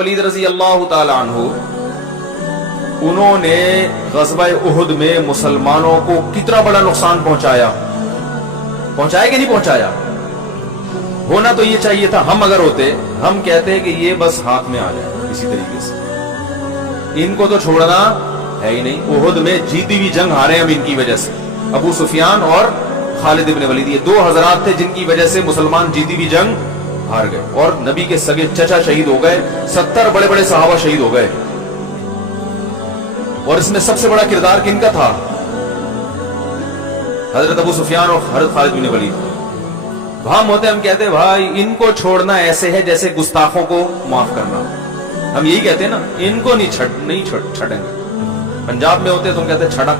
वलीद रजी अल्लाह ताला अन्हु, उन्होंने ग़ज़वा उहुद में मुसलमानों को कितना बड़ा नुकसान पहुंचाया कि नहीं पहुंचाया? होना तो ये चाहिए था। हम अगर होते, हम कहते हैं कि ये बस हाथ में आ जाए इसी तरीके से, इनको तो छोड़ना है ही नहीं। उहुद में जीती हुई जंग हारे हम इनकी वजह से। अबू सुफियान और खालिद इब्न वलीद, ये दो हजरात थे जिनकी वजह से मुसलमान जीती हुई जंग हार गए, और नबी के सगे चचा शहीद हो गए, 70 बड़े बड़े सहाबा शहीद हो गए। और इसमें सबसे बड़ा किरदार किनका था? हजरत अबू सुफियान और हजरत खालिद बिन वलीद। हम होते, हम कहते भाई इनको छोड़ना ऐसे है जैसे गुस्ताखों को माफ करना। हम यही कहते हैं ना, इनको नहीं छड़ेंगे। पंजाब में होते तुम कहते छड़क,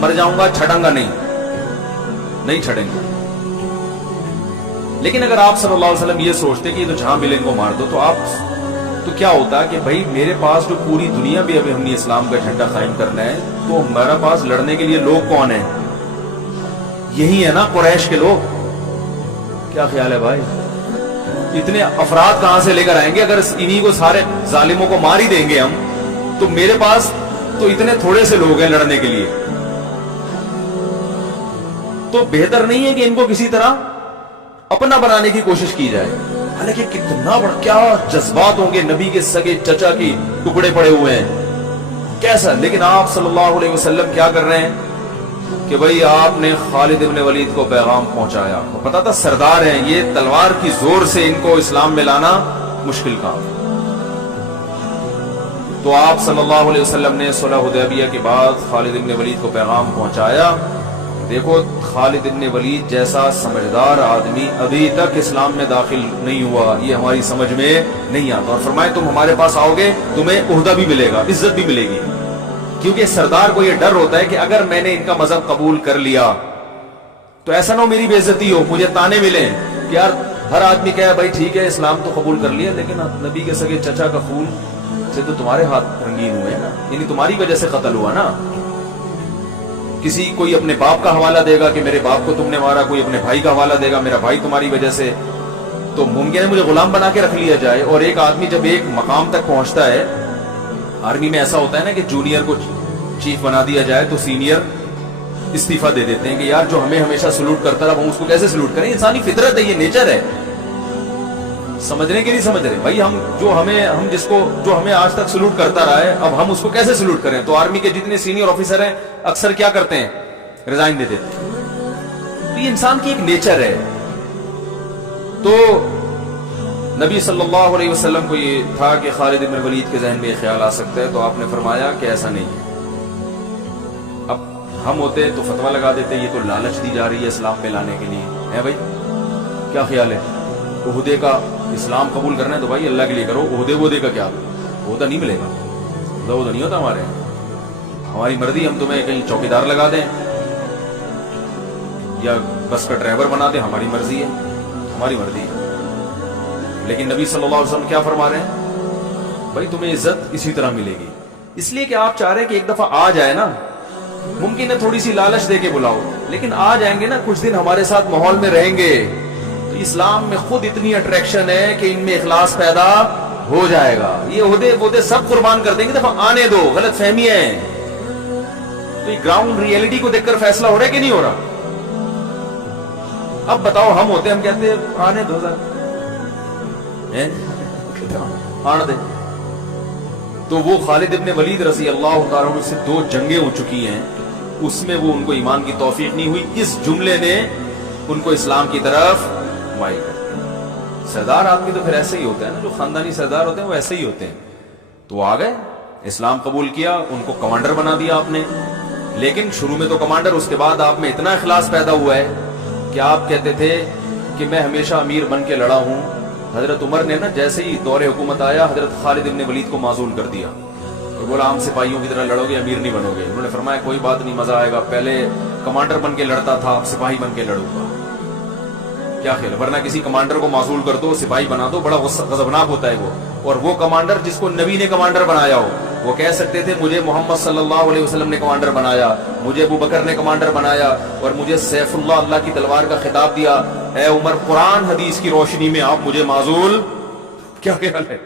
मर जाऊंगा छड़ांगा नहीं छड़ेंगे। लेकिन अगर आप सल्लल्लाहु अलैहि वसल्लम ये सोचते कि ये तो जहां मिले इनको मार दो, तो क्या होता कि भाई मेरे पास जो पूरी दुनिया भी अभी हमने इस्लाम का झंडा कायम करना है, तो हमारे पास लड़ने के लिए लोग कौन है? यही है ना, कुरैश के लोग। क्या ख्याल है भाई? इतने अफराद कहां से लेकर आएंगे? अगर इन्हीं को सारे जालिमों को मार ही देंगे हम, तो मेरे पास तो इतने थोड़े से लोग हैं लड़ने के लिए। तो बेहतर नहीं है कि इनको किसी तरह अपना बनाने की कोशिश की जाए? हालांकि कितना बड़ा, क्या जज्बात होंगे, नबी के सगे चचा की टुकड़े पड़े हुए हैं, कैसा। लेकिन आप सल्लल्लाहु अलैहि वसल्लम क्या कर रहे हैं कि भाई आपने खालिद इब्न वलीद को पैगाम पहुंचाया। तो पता था सरदार हैं ये, तलवार की जोर से इनको इस्लाम में लाना मुश्किल काम। तो आप सल्लल्लाहु अलैहि वसल्लम ने सुलह हुदैबिया के बाद खालिद इब्न वलीद को पैगाम पहुंचाया। देखो, खालिद इब्न वलीद जैसा समझदार आदमी अभी तक इस्लाम में दाखिल नहीं हुआ, ये हमारी समझ में नहीं आता। और फरमाए तुम हमारे पास आओगे, तुम्हें ओहदा भी मिलेगा, इज्जत भी मिलेगी। क्योंकि सरदार को यह डर होता है कि अगर मैंने इनका मजहब कबूल कर लिया तो ऐसा ना हो मेरी बेइज्जती हो, मुझे ताने मिले कि यार हर आदमी कहे भाई ठीक है इस्लाम तो कबूल कर लिया, लेकिन नबी के सगे चचा का खून से तो तुम्हारे हाथ रंगीन हुए ना, यानी तुम्हारी वजह से कत्ल हुआ ना। किसी कोई अपने बाप का हवाला देगा कि मेरे बाप को तुमने मारा, कोई अपने भाई का हवाला देगा मेरा भाई तुम्हारी वजह से। तो मुमकिन है मुझे गुलाम बना के रख लिया जाए। और एक आदमी जब एक मकाम तक पहुंचता है, आर्मी में ऐसा होता है ना कि जूनियर को चीफ बना दिया जाए तो सीनियर इस्तीफा दे देते हैं कि यार जो हमें हमेशा सलूट करता रहा हम उसको कैसे सलूट करें? इंसानी फितरत है, ये नेचर है। समझने के नहीं समझ रहे भाई, हम जो हमें आज तक सलूट करता रहा है, अब हम उसको कैसे सलूट करें? तो आर्मी के जितने सीनियर ऑफिसर हैं अक्सर क्या करते हैं? रिजाइन दे देते हैं। तो ये इंसान की एक नेचर है। तो नबी सल्लल्लाहु अलैहि वसल्लम को ये था कि खालिद इब्न वलीद के जहन में ये ख्याल आ सकता है, तो आपने फरमाया कि ऐसा नहीं है। अब हम होते तो फतवा लगा देते ये तो लालच दी जा रही है इस्लाम में लाने के लिए, है भाई? क्या ख्याल है? ओहदे का इस्लाम कबूल करना है तो भाई अल्लाह के लिए करो। ओहदे का क्या? ओहदा नहीं मिलेगा, ओहदा नहीं होता हमारे। हमारी मर्जी, हम तुम्हें कहीं चौकीदार लगा दें या बस का ड्राइवर बना दें, हमारी मर्जी है, हमारी मर्जी है। लेकिन नबी सल्लल्लाहु अलैहि वसल्लम क्या फरमा रहे हैं? भाई तुम्हें इज्जत इसी तरह मिलेगी, इसलिए कि आप चाह रहे हैं कि एक दफा आ जाए ना, मुमकिन है थोड़ी सी लालच दे के बुलाओ, लेकिन आ जाएंगे ना, कुछ दिन हमारे साथ माहौल में रहेंगे, तो इस्लाम में खुद इतनी अट्रैक्शन है कि इनमें इखलास पैदा हो जाएगा। ये ओहदे सब कुर्बान कर देंगे, दफा आने दो, गलत फहमी है। तो ये ग्राउंड रियलिटी को देखकर फैसला हो रहा है कि नहीं हो रहा? अब बताओ, हम होते, हम कहते आने दो आने दे। तो वो खालिद इब्न वलीद रज़ी अल्लाह तआला अन्हु से 2 जंगें हो चुकी हैं, उसमें वो उनको ईमान की तौफीक नहीं हुई, इस जुमले ने उनको इस्लाम की तरफ माइल कर दिया। सरदार आदमी तो फिर ऐसे ही होता है ना, जो खानदानी सरदार होते हैं वो ऐसे ही होते हैं। तो आ गए, इस्लाम कबूल किया, उनको कमांडर बना दिया आपने। लेकिन शुरू में तो कमांडर, उसके बाद आप में इतना इखलास पैदा हुआ है कि आप कहते थे कि मैं हमेशा अमीर बन के लड़ा हूं। हजरत उमर ने ना जैसे ही दौरे हुकूमत आया, हजरत खालिद इब्न वलीद को माजूल कर दिया और बोला आम सिपाहियों की तरह लड़ोगे, अमीर नहीं बनोगे। उन्होंने फरमाया कोई बात नहीं, मजा आएगा, पहले कमांडर बन के लड़ता था, अब सिपाही बन के लड़ूंगा। क्या ख्याल? वरना किसी कमांडर को माजूल कर दो, सिपाही बना दो, बड़ा गजबनाक होता है वो। और वो कमांडर जिसको नबी ने कमांडर बनाया हो, वो कह सकते थे मुझे मोहम्मद सल्लल्लाहु अलैहि वसल्लम ने कमांडर बनाया, मुझे अबू बकर ने कमांडर बनाया और मुझे सैफुल्लाह अल्लाह की तलवार का खिताब दिया। ए उमर, कुरान हदीस की रोशनी में आप मुझे माजूल, क्या ख्याल है?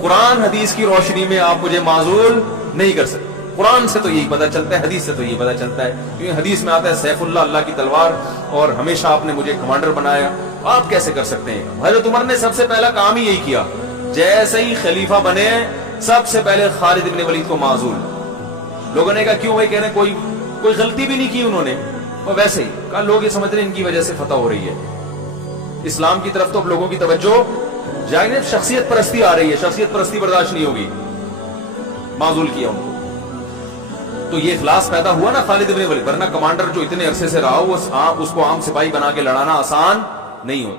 قرآن حدیث کی روشنی میں آپ مجھے معزول نہیں کر سکتے. قرآن سے تو یہی پتہ چلتا ہے, حدیث سے تو یہی پتہ چلتا ہے, کیونکہ حدیث میں آتا ہے سیف اللہ, اللہ کی تلوار, اور ہمیشہ آپ نے مجھے کمانڈر بنایا. آپ کیسے کر سکتے ہیں؟ حضرت عمر نے سب سے پہلا کام ہی یہی کیا, جیسے ہی خلیفہ بنے سب سے پہلے خالد ابن ولید کو معزول. لوگوں نے کہا کیوں بھائی؟ کہنے کوئی غلطی بھی نہیں کی انہوں نے, اور ویسے ہی کہا لوگ یہ سمجھ رہے ہیں ان کی وجہ سے فتح ہو رہی ہے. اسلام کی طرف تو اب لوگوں کی توجہ جائیں گے, شخصیت پرستی آ رہی ہے, شخصیت پرستی برداشت نہیں ہوگی, معزول کیا ان کو. تو یہ اخلاص پیدا ہوا نا خالد ابن ولید, ورنہ کمانڈر جو اتنے عرصے سے رہا اس کو عام سپاہی بنا کے لڑانا آسان نہیں ہوتا.